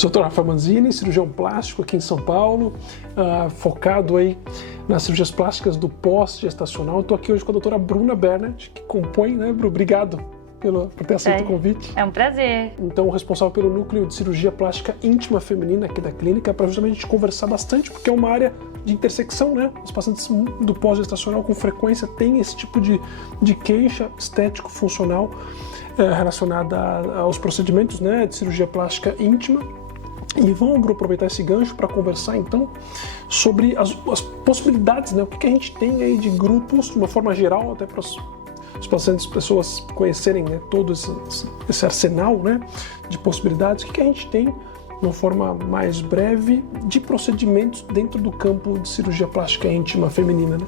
Sou o Dr. Rafa Manzini, cirurgião plástico aqui em São Paulo, focado aí nas cirurgias plásticas do pós-gestacional. Estou aqui hoje com a doutora Bruna Bernert, que compõe, né, Bru? Obrigado por ter aceito o convite. É um prazer. Então, responsável pelo núcleo de cirurgia plástica íntima feminina aqui da clínica, para justamente a gente conversar bastante, porque é uma área de intersecção, né? Os pacientes do pós-gestacional com frequência têm esse tipo de queixa estético-funcional relacionada aos procedimentos, né, de cirurgia plástica íntima. E vamos aproveitar esse gancho para conversar então sobre as possibilidades, né? O que a gente tem aí de grupos, de uma forma geral, até para os pacientes, pessoas conhecerem, né, todo esse arsenal, né, de possibilidades. O que a gente tem, de uma forma mais breve, de procedimentos dentro do campo de cirurgia plástica íntima feminina, né?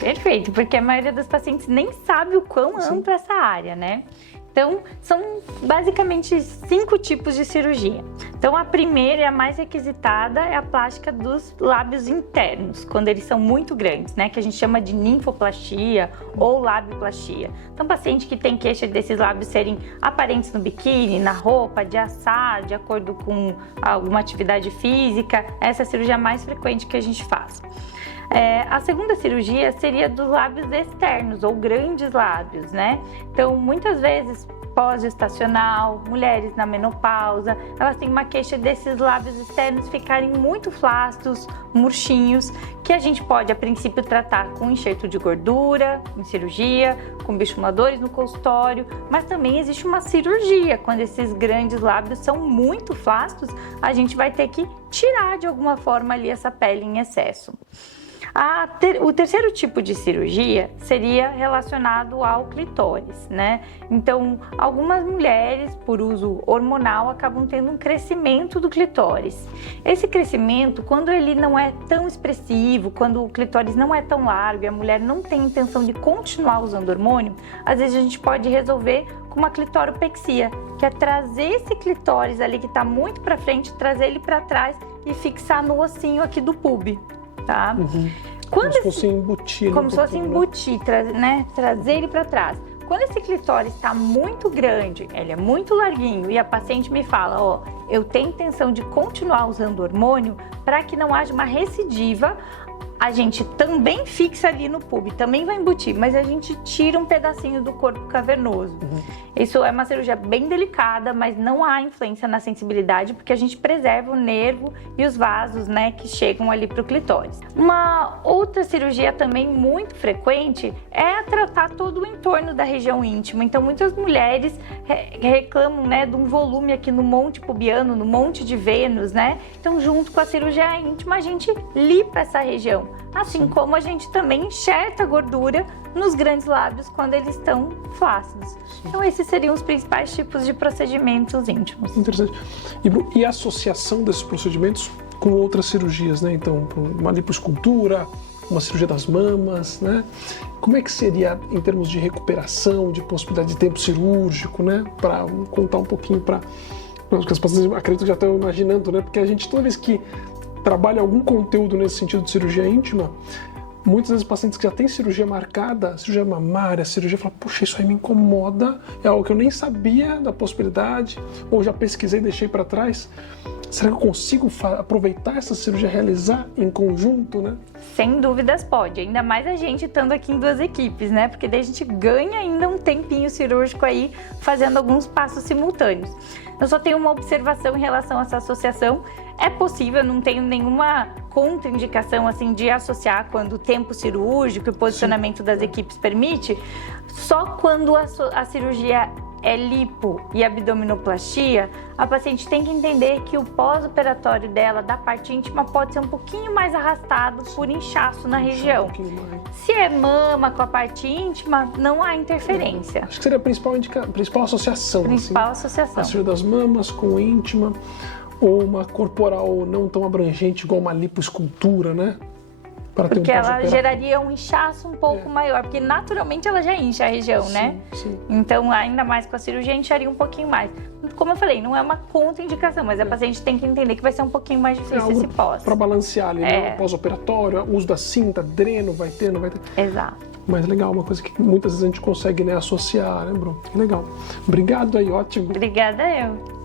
Perfeito, porque a maioria dos pacientes nem sabe o quão ampla essa área, né? Então, são basicamente 5 tipos de cirurgia. Então, a primeira e a mais requisitada é a plástica dos lábios internos, quando eles são muito grandes, né? Que a gente chama de ninfoplastia ou labioplastia. Então, paciente que tem queixa desses lábios serem aparentes no biquíni, na roupa, de assar, de acordo com alguma atividade física, essa é a cirurgia mais frequente que a gente faz. A segunda cirurgia seria dos lábios externos ou grandes lábios, né? Então, muitas vezes, pós-gestacional, mulheres na menopausa, elas têm uma queixa desses lábios externos ficarem muito flácidos, murchinhos, que a gente pode, a princípio, tratar com enxerto de gordura, em cirurgia, com bioestimuladores no consultório, mas também existe uma cirurgia. Quando esses grandes lábios são muito flácidos, a gente vai ter que tirar de alguma forma ali essa pele em excesso. O terceiro tipo de cirurgia seria relacionado ao clitóris, né? Então, algumas mulheres, por uso hormonal, acabam tendo um crescimento do clitóris. Esse crescimento, quando ele não é tão expressivo, quando o clitóris não é tão largo e a mulher não tem intenção de continuar usando hormônio, às vezes a gente pode resolver com uma clitoropexia, que é trazer esse clitóris ali que está muito para frente, trazer ele para trás e fixar no ossinho aqui do pub. Tá? Como se fosse embutir. Como se fosse embutir, né? Trazer ele para trás. Quando esse clitóris está muito grande, ele é muito larguinho e a paciente me fala, ó, eu tenho intenção de continuar usando hormônio para que não haja uma recidiva, a gente também fixa ali no pub, também vai embutir, mas a gente tira um pedacinho do corpo cavernoso. Isso é uma cirurgia bem delicada, mas não há influência na sensibilidade, porque a gente preserva o nervo e os vasos, né, que chegam ali para o clitóris. Uma outra cirurgia também muito frequente é tratar todo o entorno da região íntima. Então, muitas mulheres reclamam, né, de um volume aqui no monte pubiano, no monte de Vênus, né? Então, junto com a cirurgia íntima, a gente limpa essa região. Assim como a gente também enxerta a gordura nos grandes lábios quando eles estão flácidos. Então, esses seriam os principais tipos de procedimentos íntimos. Interessante. E a associação desses procedimentos com outras cirurgias, né? Então, uma lipoescultura, uma cirurgia das mamas, né? Como é que seria em termos de recuperação, de possibilidade de tempo cirúrgico, né? Para contar um pouquinho para as pacientes, acredito que já estão imaginando, né? Porque a gente, toda vez que trabalha algum conteúdo nesse sentido de cirurgia íntima, muitas vezes pacientes que já têm cirurgia marcada, cirurgia mamária, cirurgia, falam, puxa, isso aí me incomoda, é algo que eu nem sabia da possibilidade, ou já pesquisei e deixei para trás. Será que eu consigo aproveitar essa cirurgia, realizar em conjunto, né? Sem dúvidas pode, ainda mais a gente estando aqui em 2 equipes, né? Porque daí a gente ganha ainda um tempinho cirúrgico aí, fazendo alguns passos simultâneos. Eu só tenho uma observação em relação a essa associação. É possível, não tenho nenhuma contraindicação assim de associar quando o tempo cirúrgico e o posicionamento das equipes permite, só quando a cirurgia é lipo e abdominoplastia, a paciente tem que entender que o pós-operatório dela, da parte íntima, pode ser um pouquinho mais arrastado por inchaço na região. Se é mama com a parte íntima, não há interferência. Acho que seria a principal associação. Principal associação. A cirurgia das mamas com íntima, ou uma corporal não tão abrangente igual uma lipoescultura, né? Porque ela geraria um inchaço um pouco maior, porque naturalmente ela já incha a região, né? Sim. Então, ainda mais com a cirurgia, incharia um pouquinho mais. Como eu falei, não é uma contraindicação, mas a paciente tem que entender que vai ser um pouquinho mais difícil esse pós. Para balancear ali, né? Pós-operatório, uso da cinta, dreno, vai ter, não vai ter. Exato. Mas legal, uma coisa que muitas vezes a gente consegue, né, associar, né, Bruno? Que legal. Obrigado aí, ótimo. Obrigada eu.